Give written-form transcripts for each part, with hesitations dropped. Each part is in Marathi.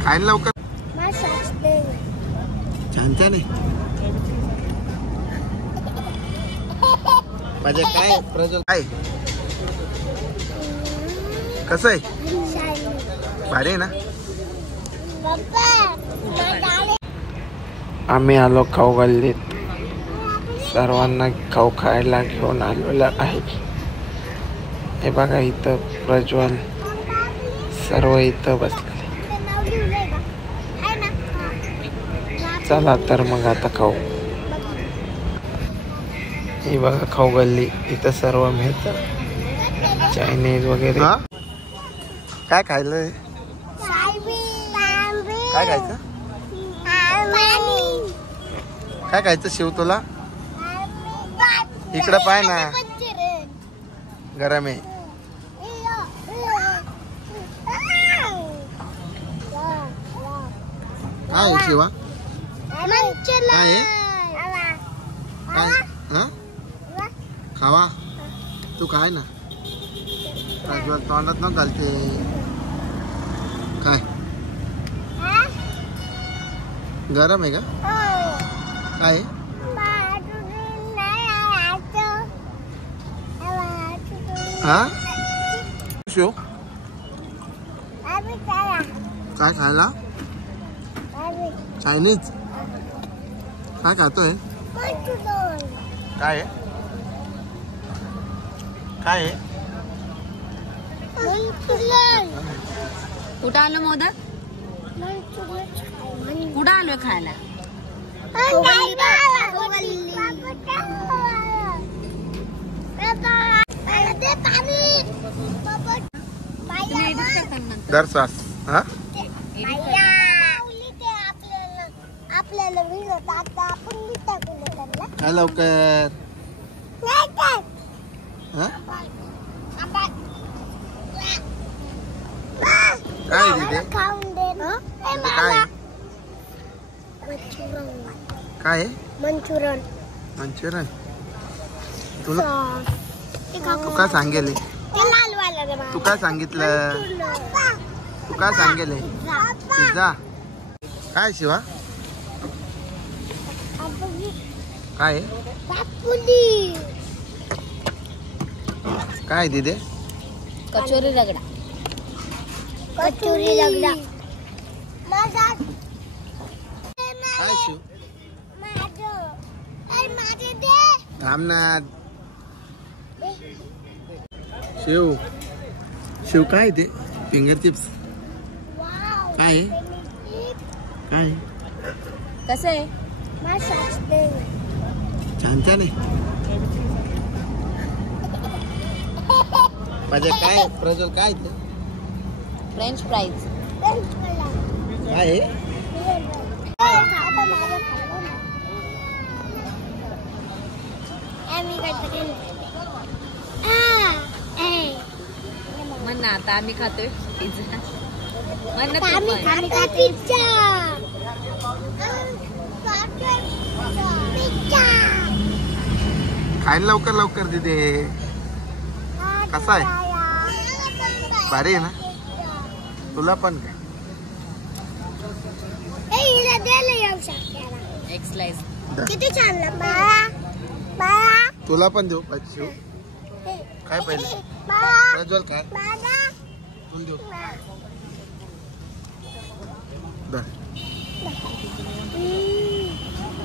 खायला लवकर छान छान आहे माझे काय प्रज्वल काय कसं आहे भारी आहे ना आम्ही आलो खाऊ गल्लीत सर्वांना खाऊ खायला घेऊन आलेलो आहे हे बघा इथं प्रज्वल सर्व इथं बसले चला तर मग आता खाऊ ही बघा खाऊ गल्ली इथं सर्व मिळतं चायनीज वगैरे काय खायला काय खायचं काय खायचं शिव तुला इकडं पाय ना गरम आहे काय शिवा काय खावा तू काय ना प्रज्वल तोंडात न घालते काय गरम आहे का काय हा शिव काय खायला चायनीज काय खातोय काय काय कुठं आलो मोदक कुठं आलोय खायला दरसास हा काय लवकर काय दिदे काय मंचुरन मंचुरन तुला तू काय सांगेल तू काय सांगितलं तू काय सांगेल पिझ्झा काय शिवा काय काय दिदे कचोरी रगडा काय शिव थांब ना शिव शिव काय ते फिंगर चिप्स काय काय कसं आहे छान छान आहे माझे काय प्रज्वल काय ते फ्रेंच फ्राईज काय म्हण ना आता आम्ही खातोय पिझ्झा म्हण ना खायला लवकर लवकर दिदे कसा आहे भारी आहे ना तुला पण काय एक स्लाइस किती छान तुला पण देऊ पाहिजे काय पाहिजे प्रज्वल काय तुला देऊ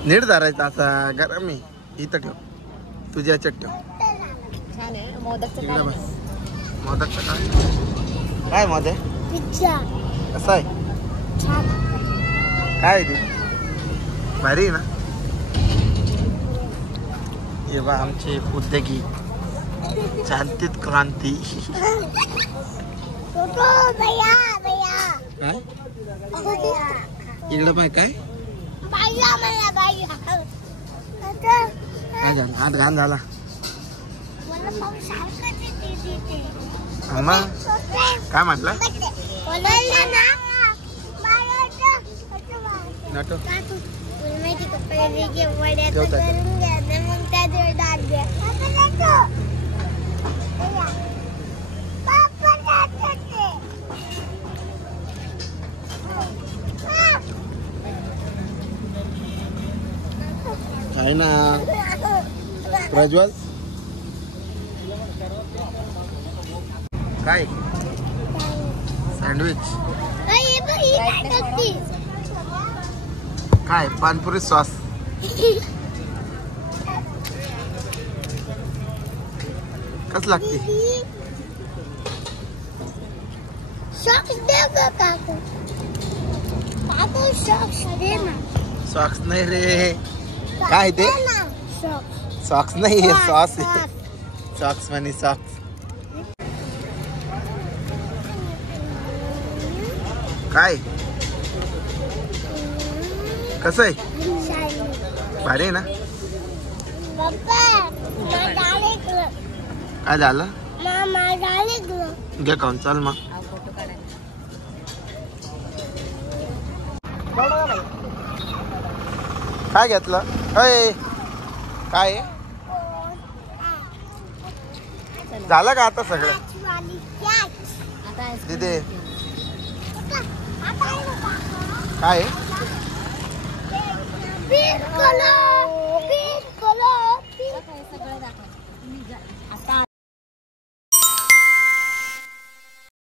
नीट धरायचा असा गरम आहे इथं ठेव तुझ्या याच्यात ठेव छान आहे मोदकचं इकडे बस मोदकचं काय मोदक पिझ्झा कसं आहे छान काय आहे ते भारी आहे ना हे बा आमचे उद्योगी शांतीत क्रांती काय इकडे पाय काय हात घाण झाला अम्मा काय म्हटलं नाटो माहिती का पहिले वड्या करून घ्या मग त्यात डाळ द्या आहे ना प्रज्वल. काय सँडविच काय पानपुरी सॉस. कस लागते. सॉक्स दे गं काकू. काकू सॉक्स दे ना. सॉक्स नाही रे. काय ते सॉक्स. सॉक्स नाही हे सॉस आहे. सॉक्स म्हणे सॉक्स. काय कसं आहे. भारी आहे ना. पप्पा माझ्याकडे काय झालं. माझ्याकडे घे खाऊन चाल मग. फोटो काढायला. काय घेतलं. अय काय आहे? झालं का आता सगळं. आता ice cream दिदे घेऊ. काय आहे? Pink colour. आता हे सगळं दाखव. आता